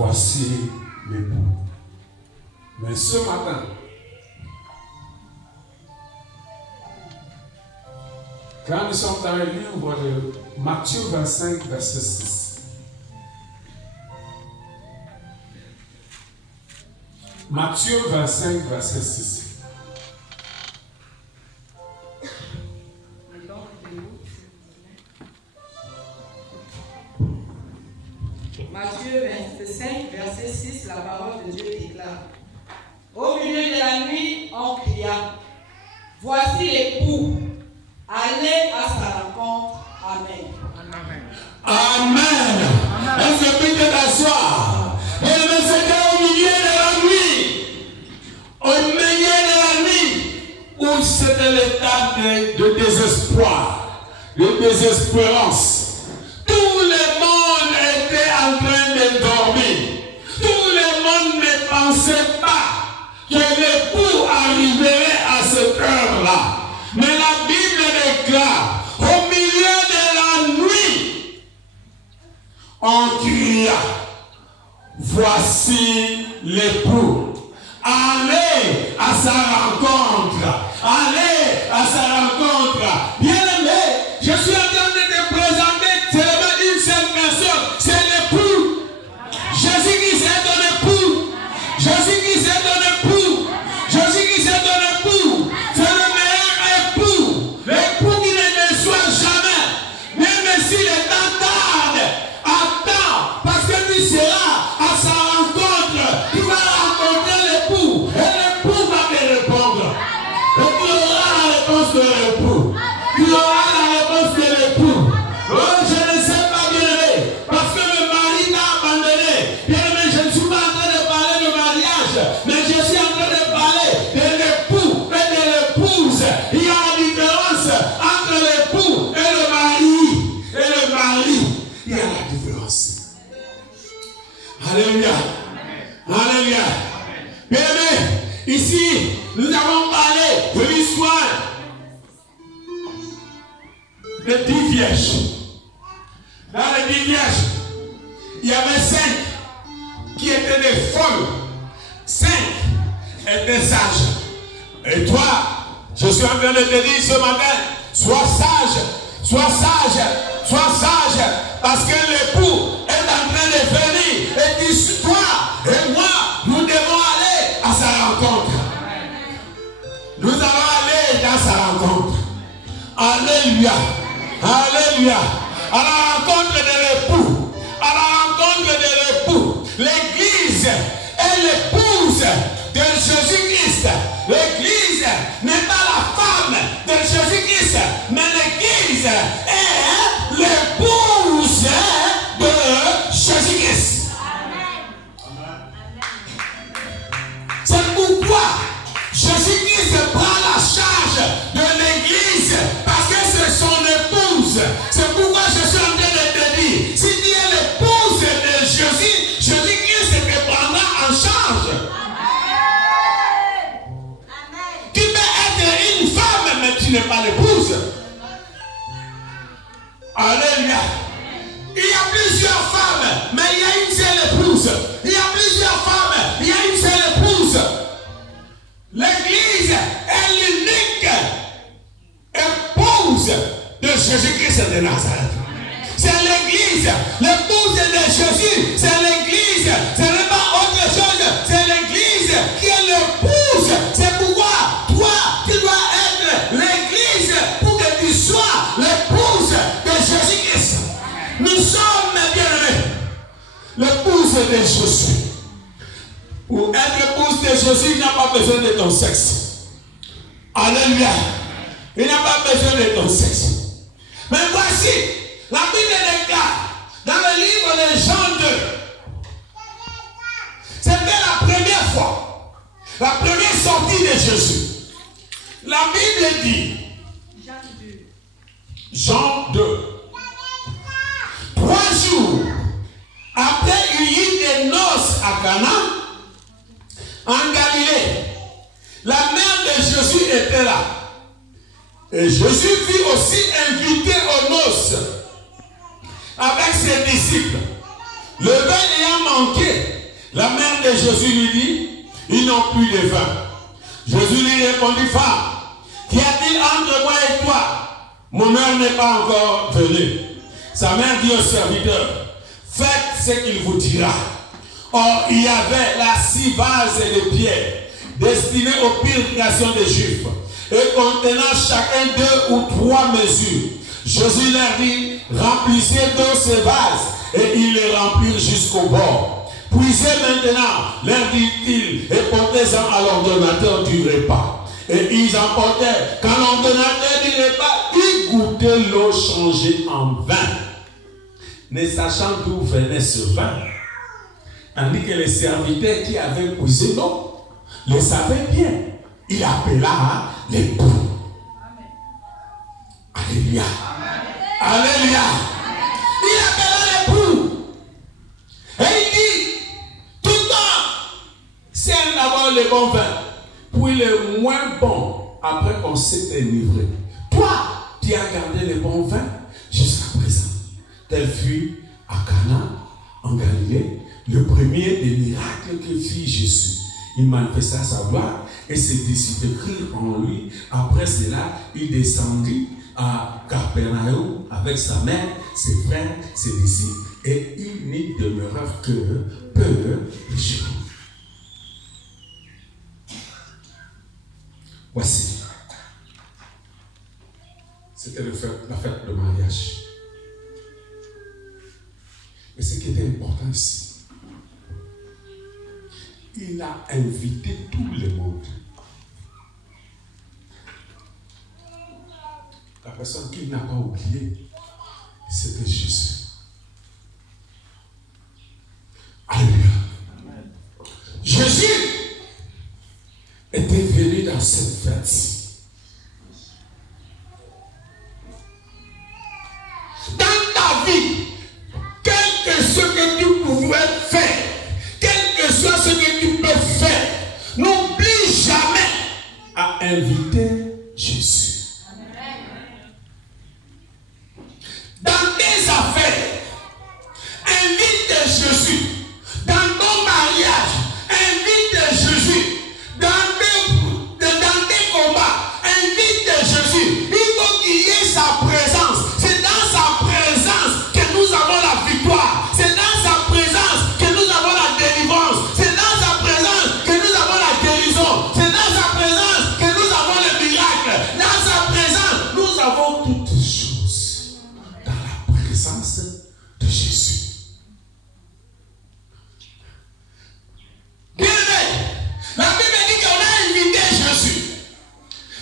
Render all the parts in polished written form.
voici l'époux. Mais ce matin, quand nous sommes dans le livre de Matthieu 25, verset 6. Matthieu 25, verset 6. Matthieu 25, verset 6, la parole de Dieu déclare. Au milieu de la nuit, on cria, voici l'époux, allez à sa rencontre. Amen. Amen. Est-ce que tu peux t'asseoir? Et le Seigneur au milieu de la nuit. Au milieu de la nuit. Où c'était l'état de désespoir, de désespérance. Tout le monde était en train de dormir. Tout le monde ne pensait pas que l'époux arriverait à cette heure-là. Mais la Bible déclare, au milieu de la nuit, on cria, voici l'époux. Allez à sa rencontre. Allez à sa rencontre. Bien-aimé, je suis en train de te présenter seulement une seule personne. C'est l'époux. Jésus-Christ est ton époux. Jésus-Christ est ton époux. Jésus-Christ est ton époux. C'est le meilleur époux. L'époux qui ne déçoit jamais. Même si le temps tarde, attends. Parce que tu seras à sa rencontre. Tu vas rencontrer l'époux. Et l'époux va te répondre. Et tu auras la réponse de l'époux. Tu auras la réponse de l'époux. Oh, je ne sais pas, bien-aimé. Parce que le mari t'a abandonné. Bien-aimé, je ne suis pas en train de parler de mariage. Mais je suis en train de parler de l'époux et de l'épouse. Il y a la différence entre l'époux et le mari. Et le mari. Il y a la différence. Alléluia. Alléluia. Bien-aimé, ici, nous avons parlé de l'histoire de 10 vierges. Dans les 10 vierges, il y avait 5 qui étaient des folles. 5 étaient sages. Et toi, je suis en train de te dire ce matin, sois sage, sois sage, sois sage, parce que l'époux est en train de venir. Et dis, toi et moi, nous devons aller à sa rencontre. Nous allons aller dans sa rencontre. Alléluia. Alléluia. À la rencontre de l'époux. À la rencontre de l'époux. L'église est l'épouse de Jésus-Christ. L'église n'est pas la femme de Jésus-Christ, mais l'église est l'épouse de Jésus-Christ. C'est pourquoi Jésus-Christ prend la charge de l'église parce que c'est son épouse. C'est pourquoi je suis en train de te dire, si tu es l'épouse de Jésus, Jésus-Christ te prendra en charge. Tu peux être une femme, mais tu n'es pas l'épouse. Alléluia. Il y a plusieurs femmes, mais il y a une seule épouse. Il y a plusieurs femmes, il y a une seule épouse. L'église est l'unique épouse de Jésus-Christ de Nazareth. C'est l'église, l'épouse de Jésus, c'est l'église. Ce n'est pas autre chose, c'est l'église qui est l'épouse. C'est pourquoi toi, tu dois être l'église pour que tu sois l'épouse de Jésus-Christ. Nous sommes bien-aimés, l'épouse de Jésus. Pour être épouse de Jésus, il n'a pas besoin de ton sexe. Alléluia. Il n'a pas besoin de ton sexe. Mais voici, la Bible déclare dans le livre de Jean 2. C'était la première fois, la première sortie de Jésus. La Bible dit, Jean 2. 3 jours après, il y eut des noces à Cana, en Galilée. La mère de Jésus était là. Et Jésus fut aussi invité aux noces avec ses disciples. Le vin ayant manqué, La mère de Jésus lui dit, ils n'ont plus de vin. Jésus lui répondit, femme, qu'y a-t-il entre moi et toi? Mon heure n'est pas encore venue. Sa mère dit au serviteur, faites ce qu'il vous dira. Or, il y avait là 6 vases de pierre destinés aux purifications des Juifs et contenant chacun 2 ou 3 mesures. Jésus leur dit, remplissez d'eau ces vases, et ils les remplirent jusqu'au bord. Puisez maintenant, leur dit-il, et portez-en à l'ordonnateur du repas. Et ils emportèrent. Quand l'ordonnateur du repas, ils goûtaient l'eau changée en vin, ne sachant d'où venait ce vin. Tandis que les serviteurs qui avaient puisé l'eau le savaient bien. Il appela l'époux. Alléluia. Alléluia. Il appela l'époux. Et il dit, tout le temps, c'est d'avoir le bon vin, puis le moins bon après qu'on s'est délivré. Toi, tu as gardé le bon vin jusqu'à présent. Tel fut à Cana, en Galilée, le premier des miracles que fit Jésus. Il manifesta sa gloire et ses disciples crurent en lui. Après cela, il descendit à Capernaum avec sa mère, ses frères, ses disciples, et ils n'y demeurèrent que peu de jours. Voici. C'était la fête de mariage. Mais ce qui était important ici, il a invité tout le monde. La personne qu'il n'a pas oubliée, c'était Jésus. Alléluia. Jésus était venu dans cette fête. Dans ta vie, quel que soit ce que tu pouvais faire, quel que soit ce que tu peux faire, n'oublie jamais à inviter Jésus. Dans tes affaires, invite Jésus. Dans ton mariage, invite Jésus. Dans tes combats, invite Jésus. Il faut qu'il y ait sa présence. C'est dans sa présence que nous avons la victoire. C'est dans sa présence que nous avons la délivrance. C'est dans sa présence que nous avons la guérison. C'est dans sa présence que nous avons le miracle. Dans sa présence, nous avons toutes choses. Dans la présence de Jésus. Bien aimé, la Bible dit qu'on a invité Jésus.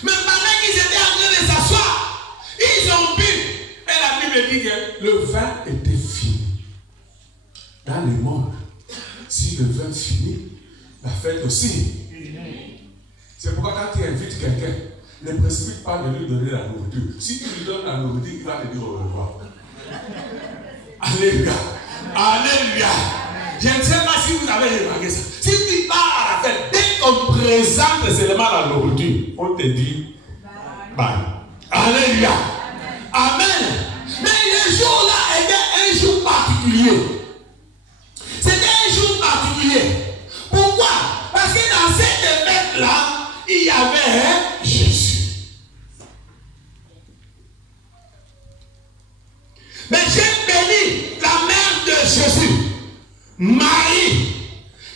Mais pendant qu'ils étaient en train de s'asseoir, ils ont bu. Et la Bible dit que le vin était fini. Dans le monde, si le vin finit, la fête aussi. C'est pourquoi quand tu invites quelqu'un, ne précipite pas de lui donner la nourriture. Si tu lui donnes la nourriture, il va te dire au revoir. Alléluia. Alléluia. Je ne sais pas si vous avez remarqué ça. Si tu pars à la fête, dès qu'on présente seulement la nourriture, on te dit bye. Alléluia. Amen. Mais le jour-là était un jour particulier. C'était un jour particulier. Pourquoi? Parce que dans cette fête-là, il y avait Jésus. Mais j'ai béni la mère de Jésus, Marie,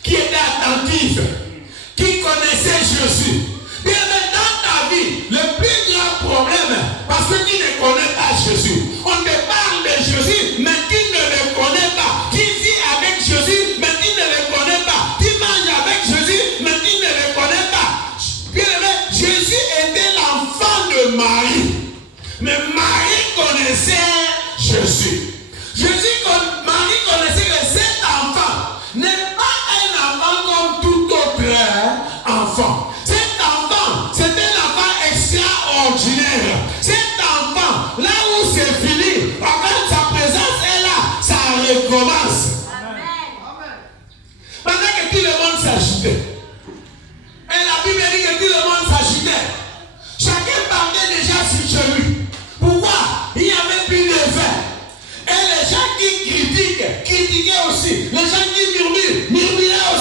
qui était attentive, qui connaissait Jésus. Bien, mais dans ta vie, le plus grand problème, parce que tu ne connais pas Jésus. On te parle de Jésus, mais tu ne le connais pas. Tu vis avec Jésus, mais tu ne le connais pas. Tu manges avec Jésus, mais tu ne le connais pas. Bien aimé, Jésus était l'enfant de Marie. Mais Marie connaissait Jésus. Marie connaissait que cet enfant n'est pas un enfant comme tout autre enfant. Cet enfant, c'était l'enfant extraordinaire. Cet enfant, là où c'est fini, quand sa présence est là, ça recommence. Amen. Pendant que tout le monde s'agitait, et la Bible dit que tout le monde s'agitait, chacun partait déjà sur lui. Pourquoi? Il n'y avait plus de vin. Et les gens qui critiquaient aussi. Les gens qui murmuraient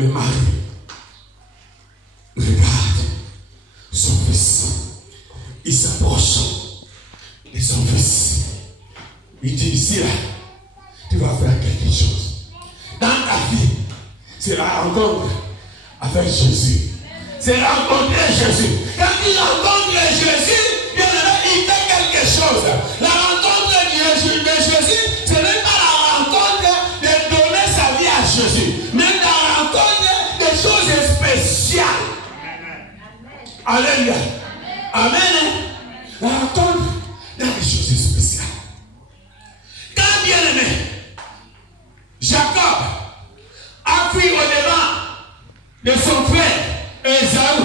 Mais Marie, regarde son fils. Il s'approche de son fils. Il dit ici, là, tu vas faire quelque chose. Dans ta vie, c'est la rencontre avec Jésus. C'est rencontrer Jésus. Quand il rencontre Jésus, il fait quelque chose. La rencontre de Jésus, ce n'est pas la rencontre de donner sa vie à Jésus, mais la rencontre des choses spéciales. Alléluia. Amen. La rencontre des choses spéciales. Quand bien aimé, Jacob a fui au-devant de son frère Esaü.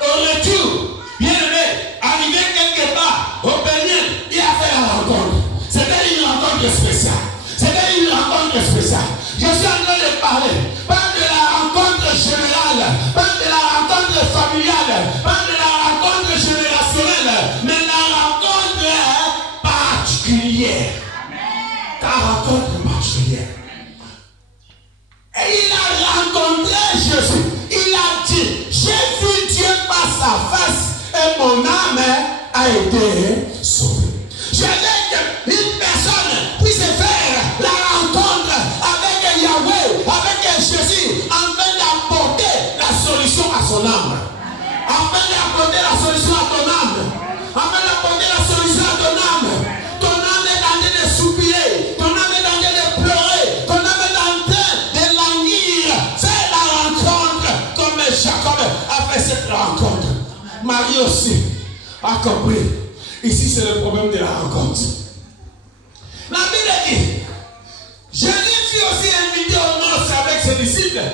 Au retour, bien aimé, arrivé quelque part au Bénin, il a fait la rencontre. C'était une rencontre spéciale. C'était une rencontre spéciale. Je suis en train de parler, pas de la rencontre générale, pas de la rencontre familiale, pas de la rencontre générationnelle, mais la rencontre particulière. La rencontre particulière. Et il a rencontré Jésus. Il a dit, j'ai vu Dieu par sa face et mon âme a été sauvée. Je veux qu'une personne puisse faire la rencontre avec Yahweh, avec Jésus, afin d'apporter la solution à son âme. Afin d'apporter la solution à ton âme. Afin d'apporter la solution à ton âme. Ton âme est en train de soupirer. Ton âme est en train de pleurer. Ton âme est en train de languir. Fais la rencontre comme Jacob a fait cette rencontre. Marie aussi a compris. Ici, c'est le problème de la rencontre. La Bible dit, Jésus fut aussi invité aux noces avec ses disciples.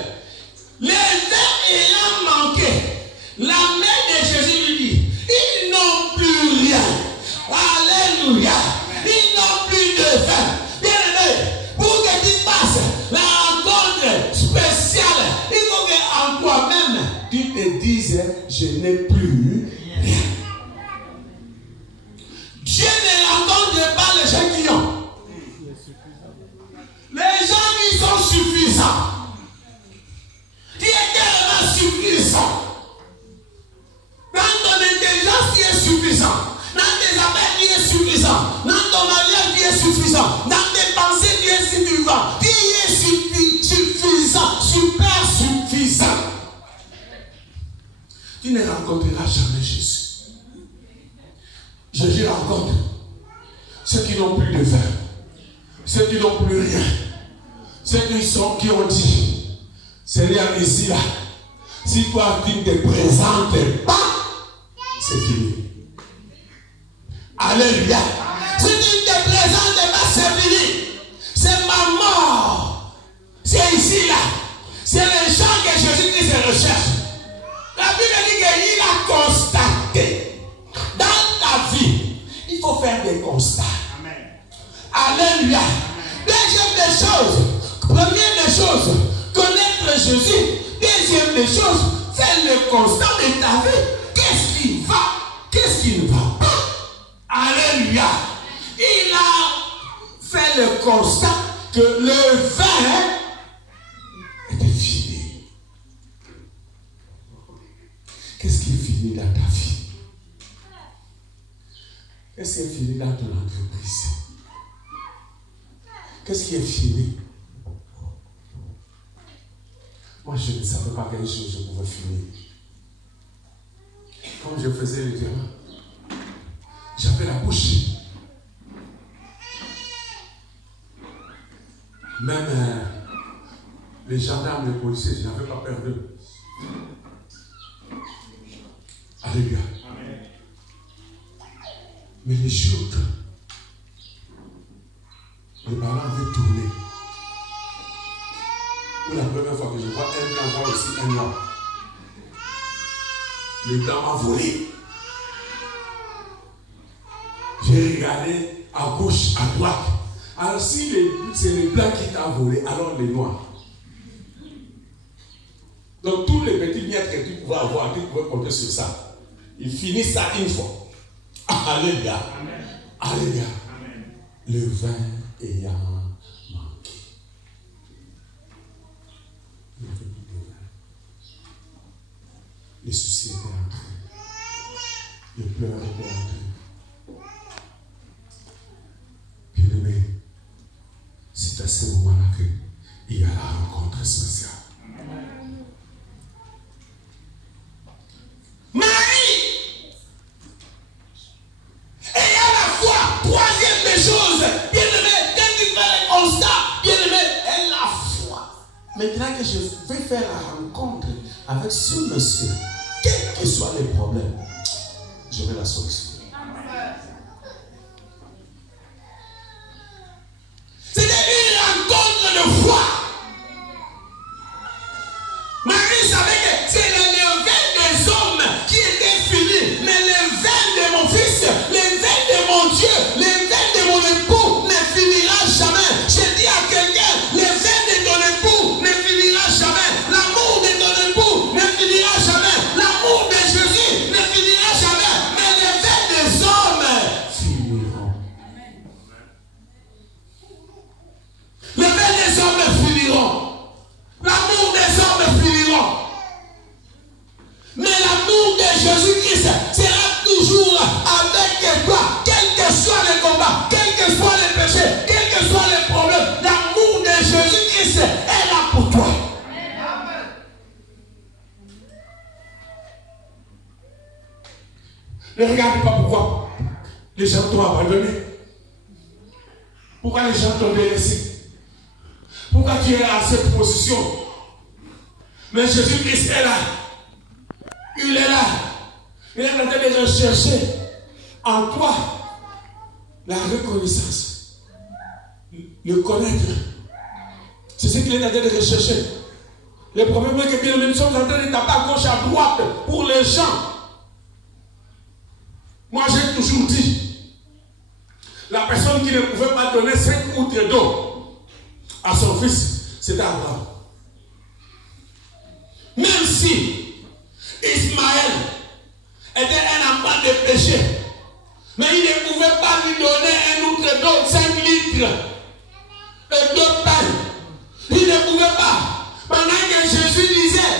Les verres ayant manqué, la mère de Jésus lui dit, ils n'ont plus rien. Alléluia. Ils n'ont plus de vin. Bien aimé, pour que tu passes la rencontre spéciale, il faut qu'en toi-même, tu te dises, je n'ai plus rien. Dieu ne rencontre pas les gens qui ont. Les gens qui sont suffisants. Qui est tellement suffisant. Dans ton intelligence, tu es suffisant. Dans tes affaires, tu es suffisant. Dans ton mariage, tu es suffisant. Dans tes pensées, tu es suffisant. Tu es suffisant. Super suffisant. Tu ne rencontreras jamais Jésus. Jésus rencontre ceux qui n'ont plus de vin, ceux qui n'ont plus rien, ceux qui ont dit, Seigneur, ici là, si toi tu ne te présentes pas, c'est fini. Alléluia. Si tu ne te présentes pas, c'est fini. C'est ma mort. C'est ici là. C'est les gens que Jésus-Christ recherche. La Bible dit qu'il a constaté. Dans ta vie, il faut faire des constats. Amen. Alléluia. Deuxième des choses, première des choses, connaître Jésus. Deuxième des choses, faire le constat de ta vie. Qu'est-ce qui va? Qu'est-ce qui ne va pas? Alléluia. Il a fait le constat que le vin était fini. Qu'est-ce qui est fini dans ta vie? Qu'est-ce qui est fini dans ton entreprise? Qu'est-ce qui est fini? Moi, je ne savais pas quelle chose je pouvais finir. Quand je faisais le terrain, j'avais la bouche. Même les gendarmes, les policiers, je n'avais pas peur d'eux. Alléluia. Mais les jours que les parents avaient tourné, pour la première fois que je vois un blanc voir aussi un noir, le blanc m'a volé. J'ai regardé à gauche, à droite. Alors si c'est le blanc qui t'a volé, alors les noirs. Donc tous les petits miettes que tu pouvais avoir, tu pouvais compter sur ça. Ils finissent ça une fois. Alléluia. Alléluia. Le vin ayant manqué. Il n'y avait plus de vin. les soucis étaient entrés. Les pleurs étaient entrés. Bien-aimé, c'est à ce moment-là qu'il y a la rencontre spéciale. Marie, et à la fois, troisième des choses, bien-aimé, quand tu fais le constat, bien-aimé, et la foi. Maintenant que je vais faire la rencontre avec ce monsieur, quels que soient les problèmes, je vais la solution. C'était une rencontre de foi. Marie savait que c'est le levain des hommes qui était fini, mais le vin de mon fils, le vin de mon Dieu, le vin de mon époux ne finira jamais. Je dis à quelqu'un, le vin de ton époux ne finira jamais. L'amour de ton époux ne finira jamais. L'amour de Jésus ne finira jamais. Mais le vin des hommes finiront. Le vin des hommes finiront. L'amour des hommes finiront. Mais l'amour de Jésus-Christ sera toujours avec toi. Quel que soit le combat, quel que soit le péché, quel que soit le problème, l'amour de Jésus-Christ est là pour toi. Ne regarde pas pourquoi les gens t'ont abandonné. Pourquoi les gens t'ont délaissé. Pourquoi tu es à cette position. Mais Jésus-Christ est là. Il est là. Il est en train de rechercher en toi la reconnaissance. Le connaître. C'est ce qu'il est en train de rechercher. Le problème est que bien nous sommes en train de taper à gauche, à droite pour les gens. Moi j'ai toujours dit, la personne qui ne pouvait pas donner 5 outres d'eau à son fils, c'était Abraham. Même si Ismaël était un enfant de péché, mais il ne pouvait pas lui donner un outre d'eau, 5 litres et 2 pains. Il ne pouvait pas. Pendant que Jésus disait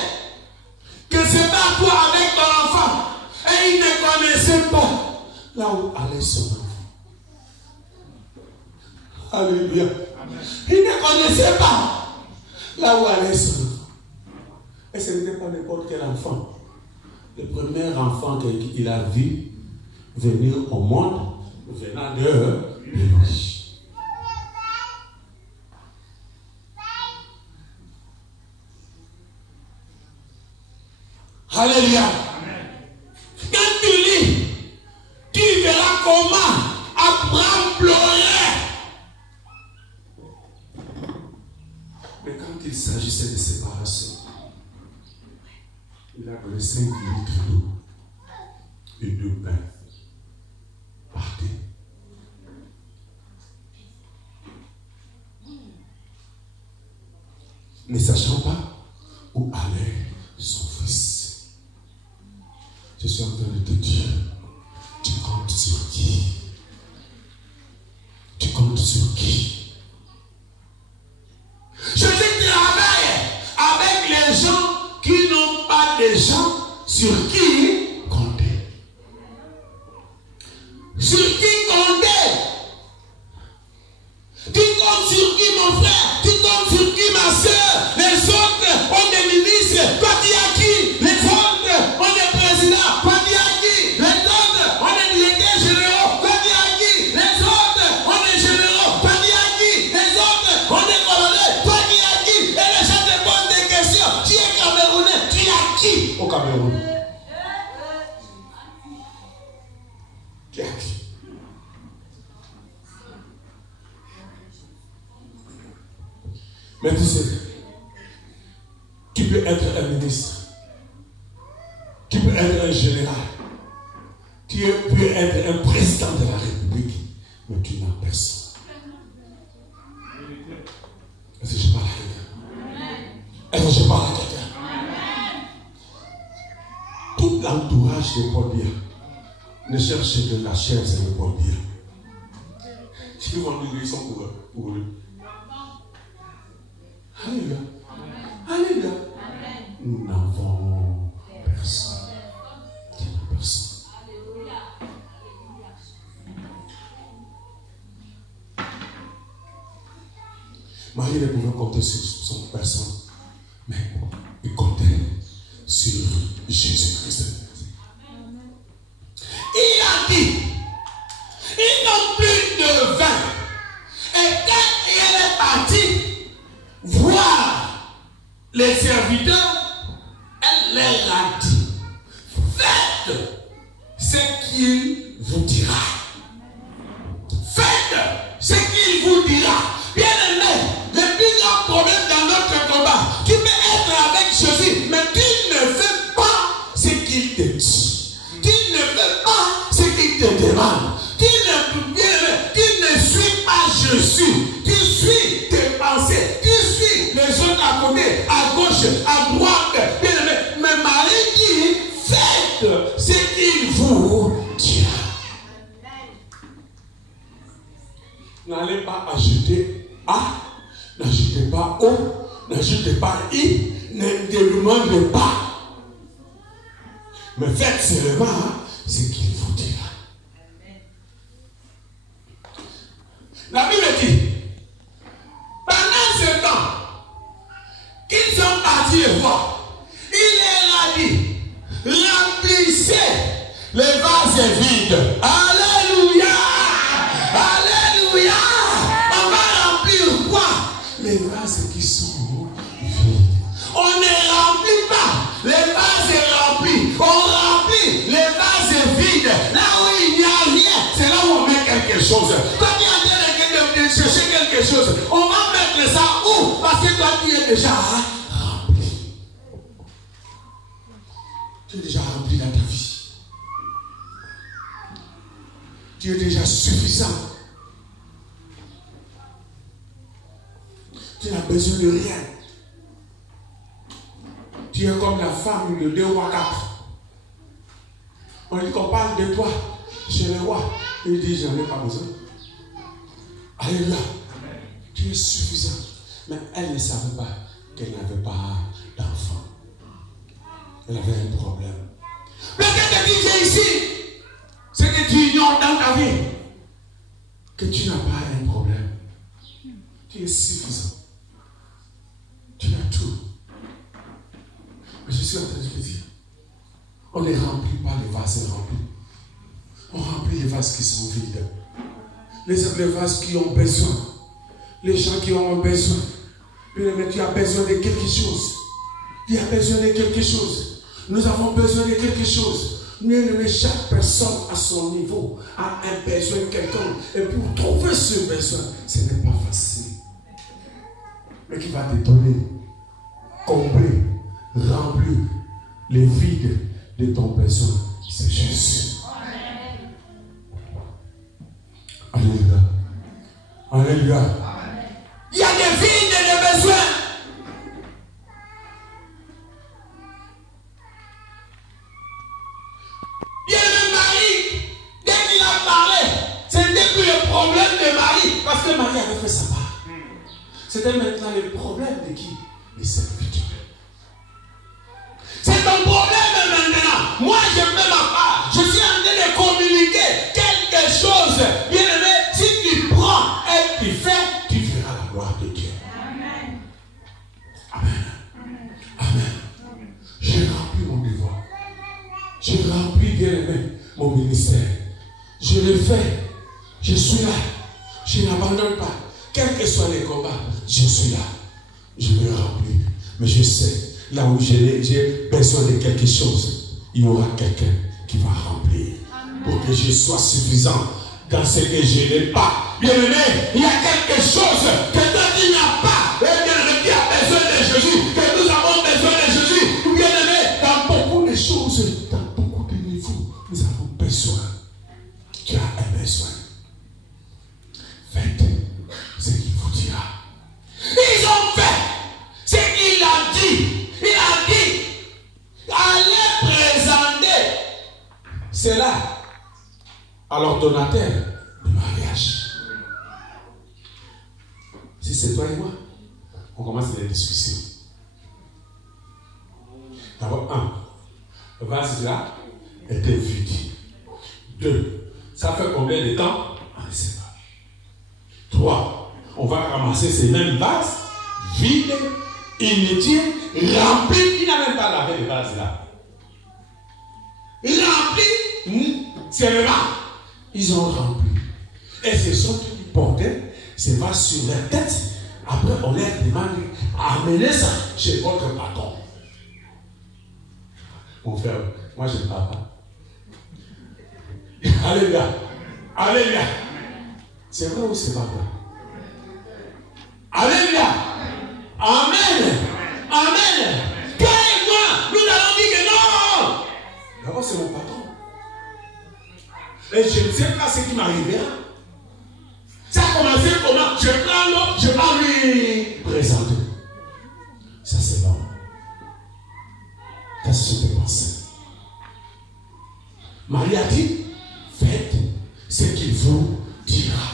que c'est pas toi avec ton enfant, et il ne connaissait pas là où allait son enfant. Alléluia. Il ne connaissait pas là où allait son enfant. Et ce n'était pas n'importe quel enfant. Le premier enfant qu'il a vu venir au monde venant de lui. Alléluia. Quand tu lis, tu verras comment Abraham pleurait. Mais quand il s'agissait de séparation, il a donné 5 litres d'eau et 2 pains. Partez. Ne sachant pas où allait son fils. Je suis en train de te dire, tu comptes sur qui? Tu comptes sur qui? Je travaille avec les gens qui n'ont pas de gens sur qui compter. Sur qui compter? Tu comptes sur qui, mon frère? Tu comptes sur qui, ma soeur? Les autres ont des ministres. Toi, tu as qui? Les autres ont des présidents. Toi, tu as qui? Les autres ont des directeurs généraux. Toi, tu as qui? Les autres ont des généraux. Toi, tu as qui? Les autres ont des colonels. Toi, tu as qui? Et les gens te posent des questions. Tu es Camerounais. Tu as qui au Cameroun? Tu as qui? Mais tu sais, tu peux être un ministre, tu peux être un général, tu peux être un président de la République, mais tu n'as personne. Est-ce que je parle à quelqu'un? Est-ce que je parle à quelqu'un? Tout l'entourage de Paul Biya ne cherche que la chaise de Paul Biya. Si vous vendez, ils sont pour lui. Alléluia. Alléluia. Nous n'avons personne. Marie ne pouvait compter sur son personne, mais il comptait sur Jésus-Christ. Il a dit, ils n'ont plus de vin. Et quand elle est partie voir les serviteurs, elle leur a dit, faites ce qu'il vous dira. Faites ce qu'il vous dira. Bien aimé, le plus grand problème dans notre combat, tu peux être avec Jésus, mais tu ne fais pas ce qu'il te dit. Tu ne fais pas ce qu'il te demande. Tu ne suis pas Jésus. Tu suis tes pensées. Tu suis les autres à côté, à gauche, à droite. Bien aimé, mais Marie dit, faites ce qu'il vous dira. N'allez pas ajouter A, n'ajoutez pas O, n'ajoutez pas I, ne demandez pas. Mais faites seulement ce qu'il vous dira. La Bible dit, pendant ce temps, qu'ils sont partis le voir, il leur a dit, remplissez les vases vides. Alléluia! Alléluia! On va remplir quoi? Les vases qui sont vides. On ne remplit pas les vases remplis. On remplit les vases vides. Là où il n'y a rien, c'est là où on met quelque chose. Quand tu es en train de chercher quelque chose, on va mettre ça où? Parce que toi tu es déjà rempli. Tu es déjà rempli dans ta vie. Tu es déjà suffisant. Tu n'as besoin de rien. Tu es comme la femme de 2 rois 4. On dit qu'on parle de toi chez le roi. Il dit, j'en ai pas besoin. Alléluia. Tu es suffisant. Mais elle ne savait pas qu'elle n'avait pas d'enfant. Elle avait un problème. Mais qu'est-ce que tu dis ici? C'est que tu ignores dans ta vie que tu n'as pas un problème. Tu es suffisant. Tu as tout. Mais je suis en train de te dire, on ne remplit pas les vases remplis. On remplit les vases qui sont vides. Les vases qui ont besoin. Les gens qui ont besoin. Mais tu as besoin de quelque chose. Tu as besoin de quelque chose. Nous avons besoin de quelque chose. Mais chaque personne à son niveau a un besoin de quelqu'un. Et pour trouver ce besoin, ce n'est pas facile. Mais qui va te donner, combler, remplir les vides de ton besoin, c'est Jésus. Alléluia. Alléluia. Il y a des vides et des besoins. Il y a le mari, dès qu'il a parlé, ce n'était plus le problème de Marie, parce que Marie avait fait sa part. C'était maintenant le problème de qui? Les serviteurs. C'est ton problème maintenant. Moi, je fais ma part. Je suis en train de communiquer quelque chose. Bien aimé, si tu prends et tu fais, tu verras la gloire de Dieu. Amen. Amen. Amen. J'ai rempli mon devoir. J'ai rempli, bien aimé, mon ministère. Je le fais. Je suis là. Je n'abandonne pas. Quels que soient les combats, je suis là. Je vais remplir. Mais je sais, là où j'ai besoin de quelque chose, il y aura quelqu'un qui va remplir. Amen. Pour que je sois suffisant dans ce que je n'ai pas. Bien aimé, il y a quelque chose que toi tu n'as pas. Et bien aimé, qui a besoin de Jésus, que nous avons besoin de Jésus. Bien aimé, dans beaucoup de choses, dans beaucoup de niveaux, nous avons besoin. Tu as un besoin. Faites ce qu'il vous dira. Ils ont fait ce qu'il a dit. Il a dit, allez présenter cela à l'ordonnateur de mariage. Si c'est toi et moi, on commence les discussions. D'abord, le vase là était vide. 2, ça fait combien de temps? On ne sait pas. 3, on va ramasser ces mêmes vases, vides, inutiles, remplis. Il n'a même pas lavé les vases là. Remplis, c'est le vin. Ils ont rempli. Et ce sont ceux qui portaient ces vases sur leur tête. Après, on leur demande amenez ça chez votre patron. Mon frère, moi je ne parle pas. Alléluia. Alléluia. C'est vrai ou c'est pas vrai? Alléluia. Amen. Amen. Toi et moi, nous allons dire que non. D'abord, c'est mon patron. Et je ne sais pas ce qui m'arrivera. Ça a commencé comment? Je prends l'eau, je vais lui présenter. Ça, c'est l'homme. Ça, c'est ce que je pensais. Marie a dit, faites ce qu'il vous dira.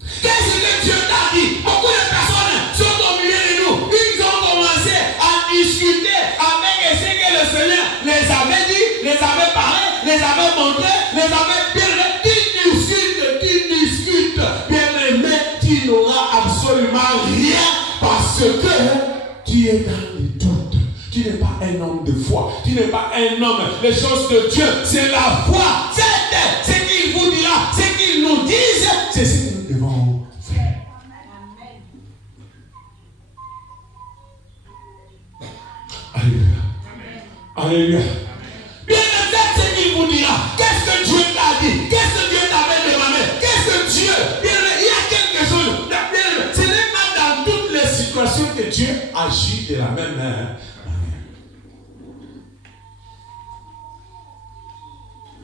Qu'est-ce que Dieu t'a dit? Beaucoup de personnes sont au milieu de nous. Ils ont commencé à discuter avec ce que le Seigneur les avait dit, les avait parlé, les avait montré, les avait bien. Bien aimé, tu n'auras absolument rien parce que tu es dans le doute. Tu n'es pas un homme de foi. Tu n'es pas un homme. Les choses de Dieu, c'est la foi. Faites ce qu'il vous dira, ce qu'il nous dise, c'est ce que nous devons faire. Alléluia. Alléluia. Bien aimé, faites ce qu'il vous dira. Qu'est-ce que Dieu t'a dit? Qu'est-ce que Dieu t'avait demandé? Qu'est-ce que Dieu, bien aimé, il y a quelque chose. Bien aimé, ce n'est pas dans toutes les situations que Dieu agit de la même manière.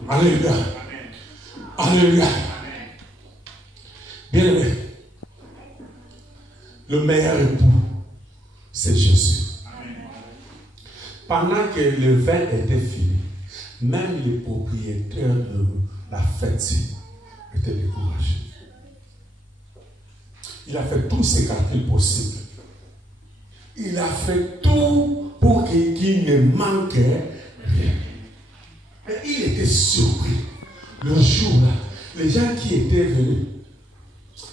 Alléluia. Alléluia. Bien aimé, le meilleur époux, c'est Jésus. Pendant que le vin était fini, même les propriétaires de la fête étaient découragés. Il a fait tous ses calculs possibles. Il a fait tout pour qu'il ne manque rien. Mais il était surpris. Le jour-là, les gens qui étaient venus,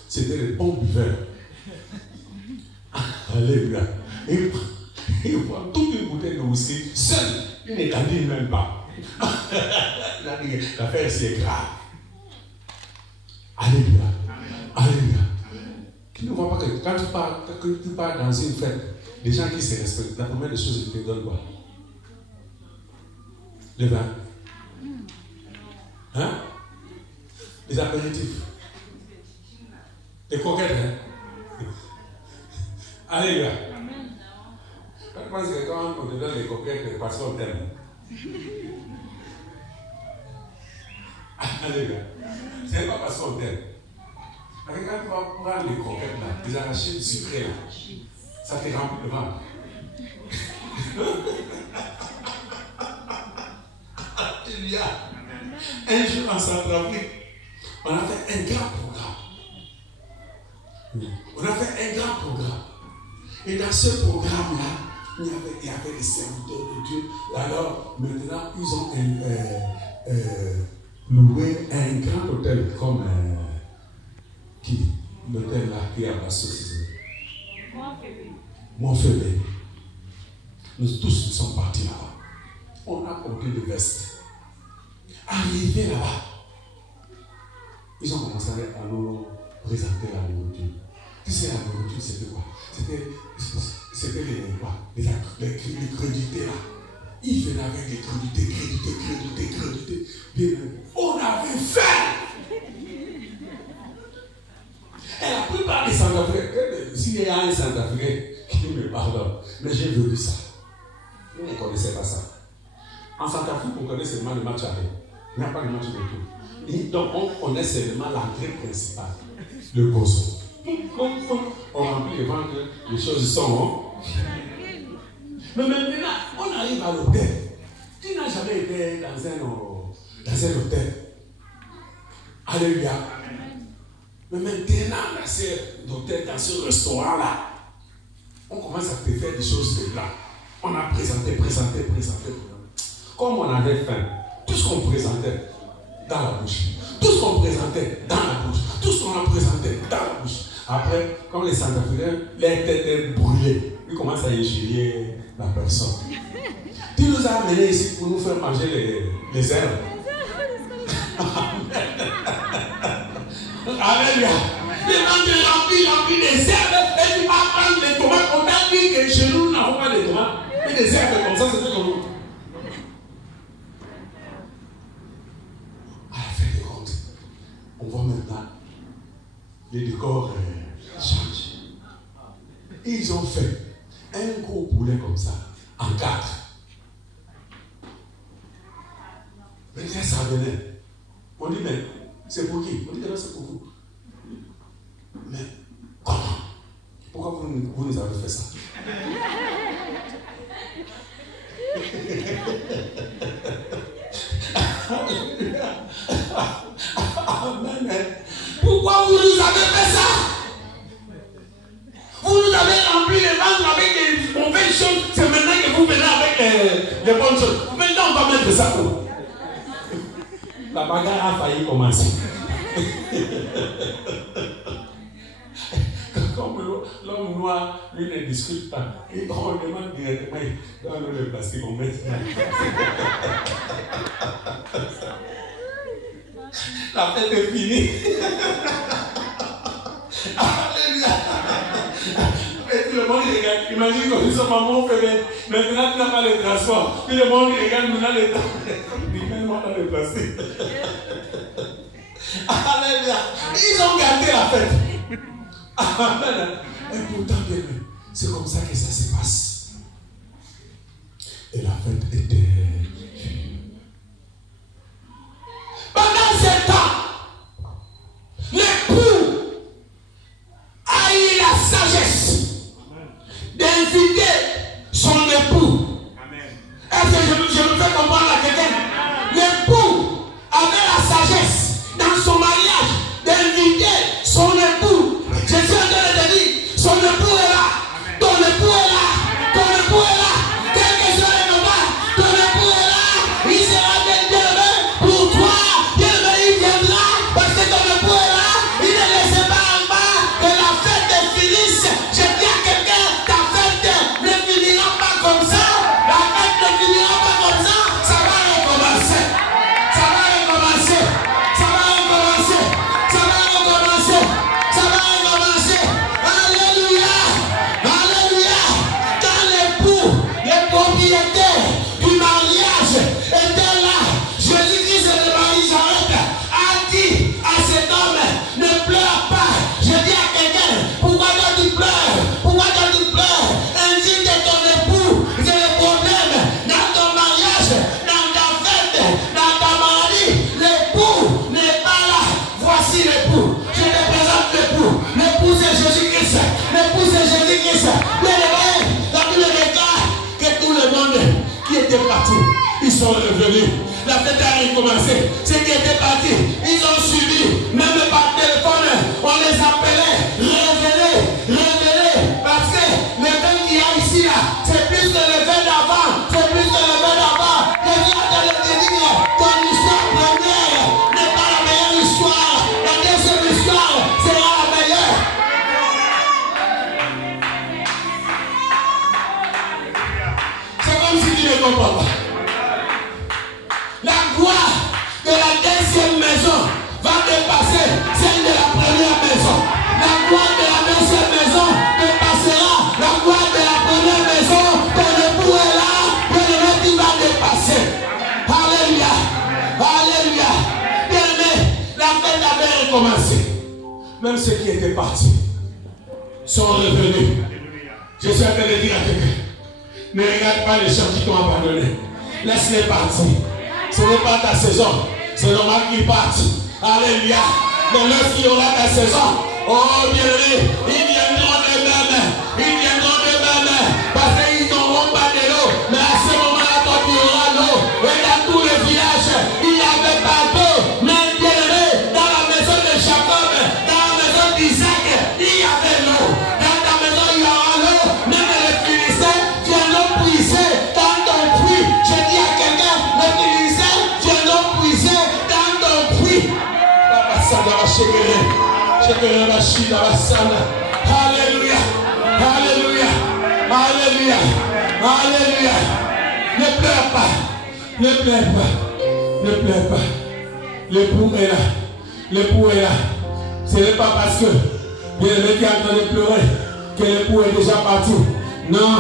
c'était les bons buveurs. Alléluia. Il prend toute une bouteille de whisky seul. Il ne la dit même pas. L'affaire c'est grave. Alléluia. Alléluia. Tu ne vois pas que quand tu pars dans une fête, les gens qui se respectent, la première des choses, ils te donnent quoi? Le vin. Hein? Les apéritifs. Les coquettes, hein? Alléluia. Je pense que quand on te donne les coquettes, parce qu'on t'aime. Alléluia. Ce n'est pas parce qu'on t'aime. Quand tu vas prendre les coquettes là, les arachides sucrés là, ça te remplit le ventre. Alléluia. Un jour en Centrafrique, on a fait un grand programme. On a fait un grand programme. Et dans ce programme-là, il y avait des serviteurs de Dieu. Alors, maintenant, ils ont loué un grand hôtel comme l'hôtel là qui est à Basso. Montfébé. Nous tous sommes partis là-bas. On a porté des vestes. Arrivé là-bas, ils ont commencé à nous présenter la nourriture. Tu sais, la nourriture, c'était quoi? C'était les crudités là. Ils venaient avec des crudités. Bien, on avait faim. Et la plupart des Centrafricains, s'il y a un Centrafricain qui me pardonne, mais j'ai vu ça. Vous ne connaissez pas ça. En Centrafrique, on connaît seulement le match aller. Il n'y a pas de match de tout. Et donc, on connaît seulement l'entrée principale, le gozo. On remplit les ventres, les choses sont. Mais maintenant, on arrive à l'hôtel. Tu n'as jamais été dans un hôtel. Alléluia. Mais maintenant, dans l'hôtel, dans ce restaurant-là, on commence à te faire des choses de là. On a présenté. Comme on avait faim, tout ce qu'on présentait dans la bouche, tout ce qu'on présentait dans la bouche, tout ce qu'on a présenté dans la bouche. Après, comme les centrafricains, leur tête est brûlée. Ils commencent à injurier la personne. Tu nous as amenés ici pour nous faire manger les herbes. Alléluia. Les gens remplis des herbes et tu vas prendre les tomates. On t'a dit que chez nous, nous n'avons pas de tomates. Et des herbes comme ça, c'est tout comme nous. À la fin des comptes, on voit maintenant les décors changent. Ils ont fait un gros poulet comme ça, en 4. Mais là, ça venait. On dit, mais c'est pour qui? On dit, non, c'est pour vous. Mais comment? Pourquoi vous nous avez fait ça? Amen. Pourquoi vous nous avez fait ça? Vous nous avez rempli les ventres avec des mauvaises choses. C'est maintenant que vous venez avec les bonnes choses. Maintenant, on va mettre ça où? La bagarre a failli commencer. Comme l'homme noir, lui ne discute pas. Et on demande directement dans le plastique, on met ça. La fête est finie. Alléluia. Et tout le monde regarde. Imagine que nous sommes à Montpellier. Maintenant, tu n'as pas le transport. Tout le monde regarde, nous avons le temps. Dis-moi dans le plastique. Alléluia. Ils ont gardé la fête. Amen. Et pourtant, bien, c'est comme ça que ça se passe. Et la fête était finie. Pendant ce temps, l'époux a eu la sagesse d'inviter son époux. Est-ce que je me fais comprendre à quelqu'un? L'époux avait la sagesse dans son mariage d'inviter son époux. Je suis en train de te dire, son époux est là, ton époux est là, ton époux est là, quel que soit le moment, ton époux est là, il sera bien-aimé pour toi, bien-aimé, il viendra, parce que ton époux est là, il ne laisse pas en bas que la fête finisse. Je dis à quelqu'un, ta fête ne finira pas comme ça, la fête ne finira pas comme ça, ça va recommencer, ça va recommencer, ça va recommencer, ça va recommencer, ça va recommencer. Alléluia, alléluia. Quand l'époux, les propriétaires du mariage étaient là, Jésus-Christ le mari Zareth a dit à cet homme, ne pleure pas. Je dis à quelqu'un, pourquoi toi tu pleures? Pourquoi toi tu pleures? Invite ton époux. C'est le problème dans ton mariage, dans ta fête, dans ta maladie. L'époux n'est pas là. Voici l'époux. Je te présente l'époux. L'époux c'est Jésus-Christ. L'époux c'est Jésus-Christ. La Bible déclare que tout le monde qui était parti, ils sont revenus. La fête a recommencé. Ceux qui étaient partis, ils ont suivi. Même par téléphone, on les appelait. Revenez, revenez. Parce que le vin qu'il y a ici, là, c'est plus que le vin d'avant. C'est plus que le vin d'avant. Je viens de le dire. Ton histoire première n'est pas la meilleure histoire. La deuxième histoire sera la meilleure. C'est comme si tu ne comprends pas. La gloire de la deuxième maison va dépasser celle de la première maison. La gloire de la deuxième maison dépassera la gloire de la première maison. Ton époux est là, bien-aimé, tu vas dépasser. Alléluia, alléluia. Bien-aimé, la fête avait recommencé. Même ceux qui étaient partis sont revenus. Je suis en train de dire à quelqu'un, ne regarde pas les gens qui t'ont abandonné. Laisse-les partir. Ce n'est pas ta saison. C'est normal qu'ils partent. Alléluia. Mais lorsqu'il y aura ta saison, oh bien-aimé, ils viendront d'eux-mêmes. Ils viendront d'eux-mêmes. Parce qu'ils n'auront pas de l'eau. Mais à ce moment-là, quand il y aura l'eau, et dans tout le village, il n'y avait pas d'eau. Mais bien-aimé, dans la maison de Jacob, dans la maison d'Isaac, il y avait l'eau. Dans ta maison, il y aura l'eau. Même les Philistins viendront puiser dans ton puits. Je dis à quelqu'un, les Philistins viendront puiser dans ton puits. Papa, ça doit chérir. Alléluia. Alléluia. Alléluia. Alléluia. Ne pleure pas. Ne pleure pas. Ne pleure pas. L'époux est là. L'époux est là. Ce n'est pas parce que bien-aimé qui est en train de pleurer que l'époux est déjà parti. Non,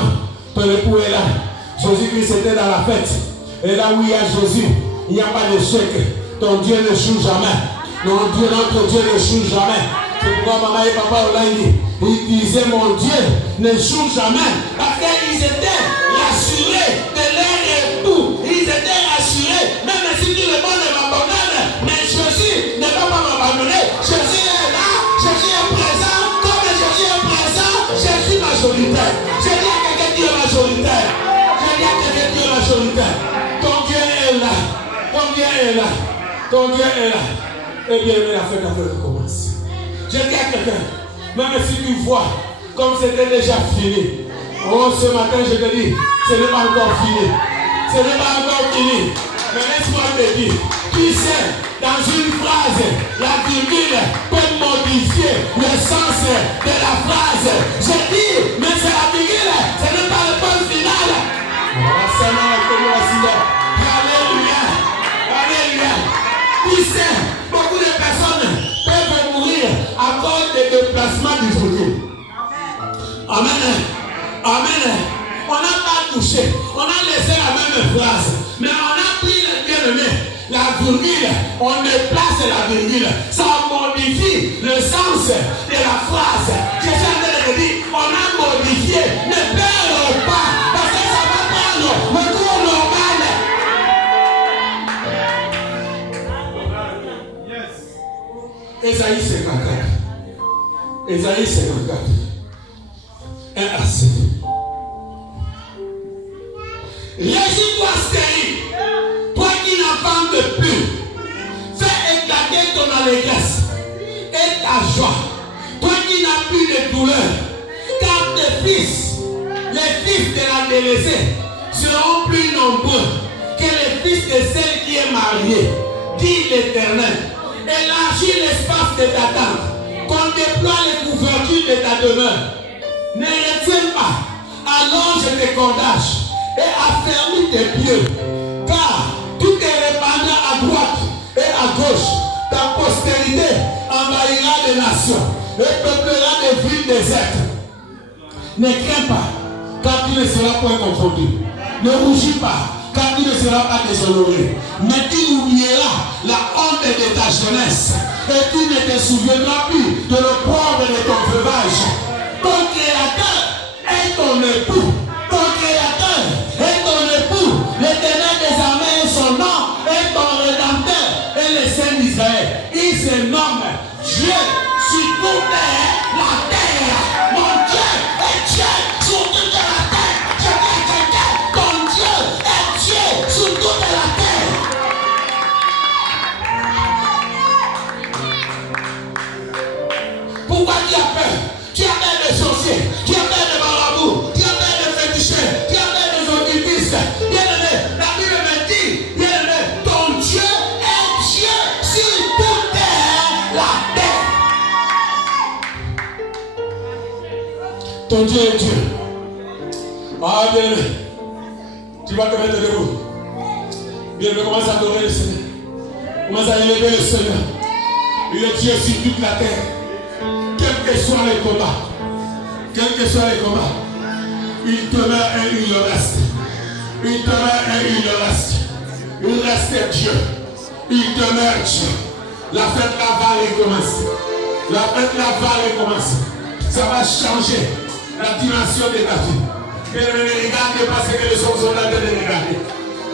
ton époux est là. Jésus-Christ était dans la fête. Et là où il y a Jésus, il n'y a pas d'échec. Ton Dieu ne joue jamais. Notre Dieu ne joue jamais. C'est pourquoi maman et papa Olandi, ils disaient mon Dieu ne joue jamais. Parce qu'ils étaient rassurés de leur époux. Ils étaient rassurés. Même si tout le monde m'abandonne, mais Jésus ne va pas m'abandonner. Jésus est là. Jésus est présent. Comme Jésus est présent, Jésus est majoritaire. Je dis à quelqu'un qui est majoritaire. Je dis à quelqu'un qui est majoritaire. Ton Dieu est là. Ton Dieu est là. Ton Dieu est là. Eh bien, la fête recommence. Je dis à quelqu'un, même si tu vois comme c'était déjà fini. Oh, ce matin, je te dis, ce n'est pas encore fini. Ce n'est pas encore fini. Mais laisse-moi te dire, tu sais, dans une phrase, la virgule peut modifier le sens de la phrase. Je dis, mais c'est la virgule, ce n'est pas le point final. Alléluia. Alléluia. Tu sais, beaucoup de personnes peuvent mourir à cause des déplacements du futur. Amen. Amen. On n'a pas touché. On a laissé la même phrase. Mais on a pris le bien-aimé. La virgule, on déplace la virgule. Ça modifie le sens de la phrase. Je suis en train de dire, on a modifié. Ne perds pas. Parce que ça va prendre le cours normal. Ésaïe 54. Ésaïe 54. 1 à 7. Régis-toi stérile, toi qui n'enfantes plus. Fais éclater ton allégresse et ta joie, toi qui n'as plus de douleur. Car tes fils, les fils de la délaissée, seront plus nombreux que les fils de celle qui est mariée, dit l'Éternel. Élargis l'espace de ta tente, qu'on déploie les couvertures de ta demeure. Ne retiens pas, allonge tes cordages et affermis tes pieds, car tout te répandra à droite et à gauche. Ta postérité envahira les nations et peuplera des villes désertes. Ne crains pas, car tu ne seras point confondu. Ne rougis pas, car tu ne seras pas déshonoré. Mais tu oublieras la honte de ta jeunesse et tu ne te souviendras plus de l'opprobre de ton veuvage. Ton créateur est ton époux. Ton créateur est ton époux. L'Éternel des armées est son nom, est ton rédempteur et le Saint d'Israël. Il se nomme Dieu sur toute la terre. Mon Dieu est Dieu sur toute la terre. Je dis à quelqu'un, ton Dieu est Dieu sur toute la terre. Pourquoi tu as peur? Tu as peur des sorciers, tu as peur des marabouts, tu as peur des féticheurs, tu as peur des occultistes. Bien-aimé, la Bible me dit, bien-aimé, ton Dieu est Dieu sur toute la terre. Ton Dieu est Dieu. Ah, bien-aimé, tu vas te mettre debout. Bien-aimé, commence à adorer le Seigneur. Commence à élever le Seigneur. Il est Dieu sur toute la terre. Quels que soient les combats, quels que soient les combats, il demeure et il le reste. Il demeure et il le reste. Il reste Dieu. Il demeure Dieu. La fête là va recommencer. La fête là va recommencer. Ça va changer la dimension de ta vie. Mais ne regardez pas ce que les hommes sont en train de regarder.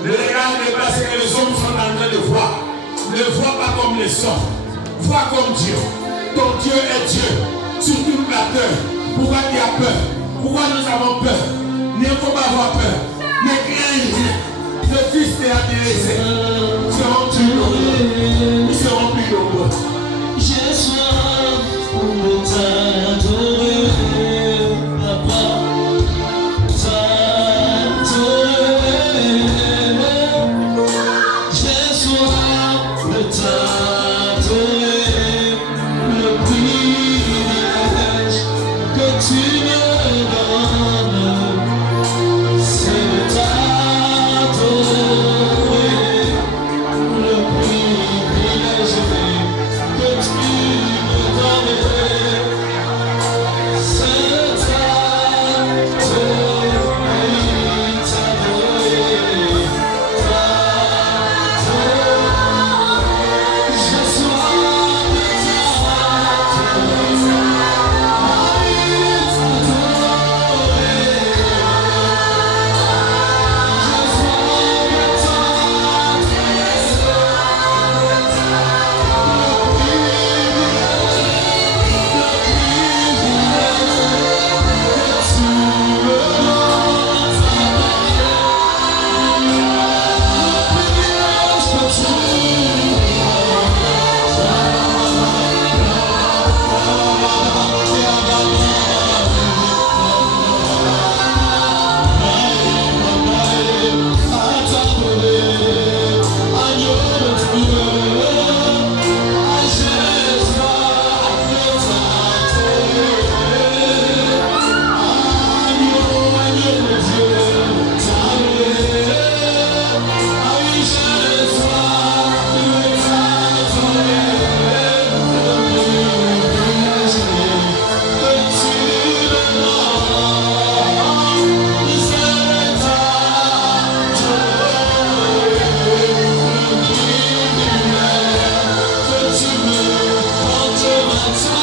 Ne regardez pas ce que les hommes sont en train de voir. Ne vois pas comme les hommes. Vois comme Dieu. Ton Dieu est Dieu sur toute la terre. Pourquoi tu as peur? Pourquoi nous avons peur? Il ne faut pas avoir peur. Ne crains rien. Le fils de la délaissée seront plus nombreux. Ils seront plus nombreux. Je sois pour t'adorer, papa. T'adorer. Je sois pour t'adorer. Le prix Sois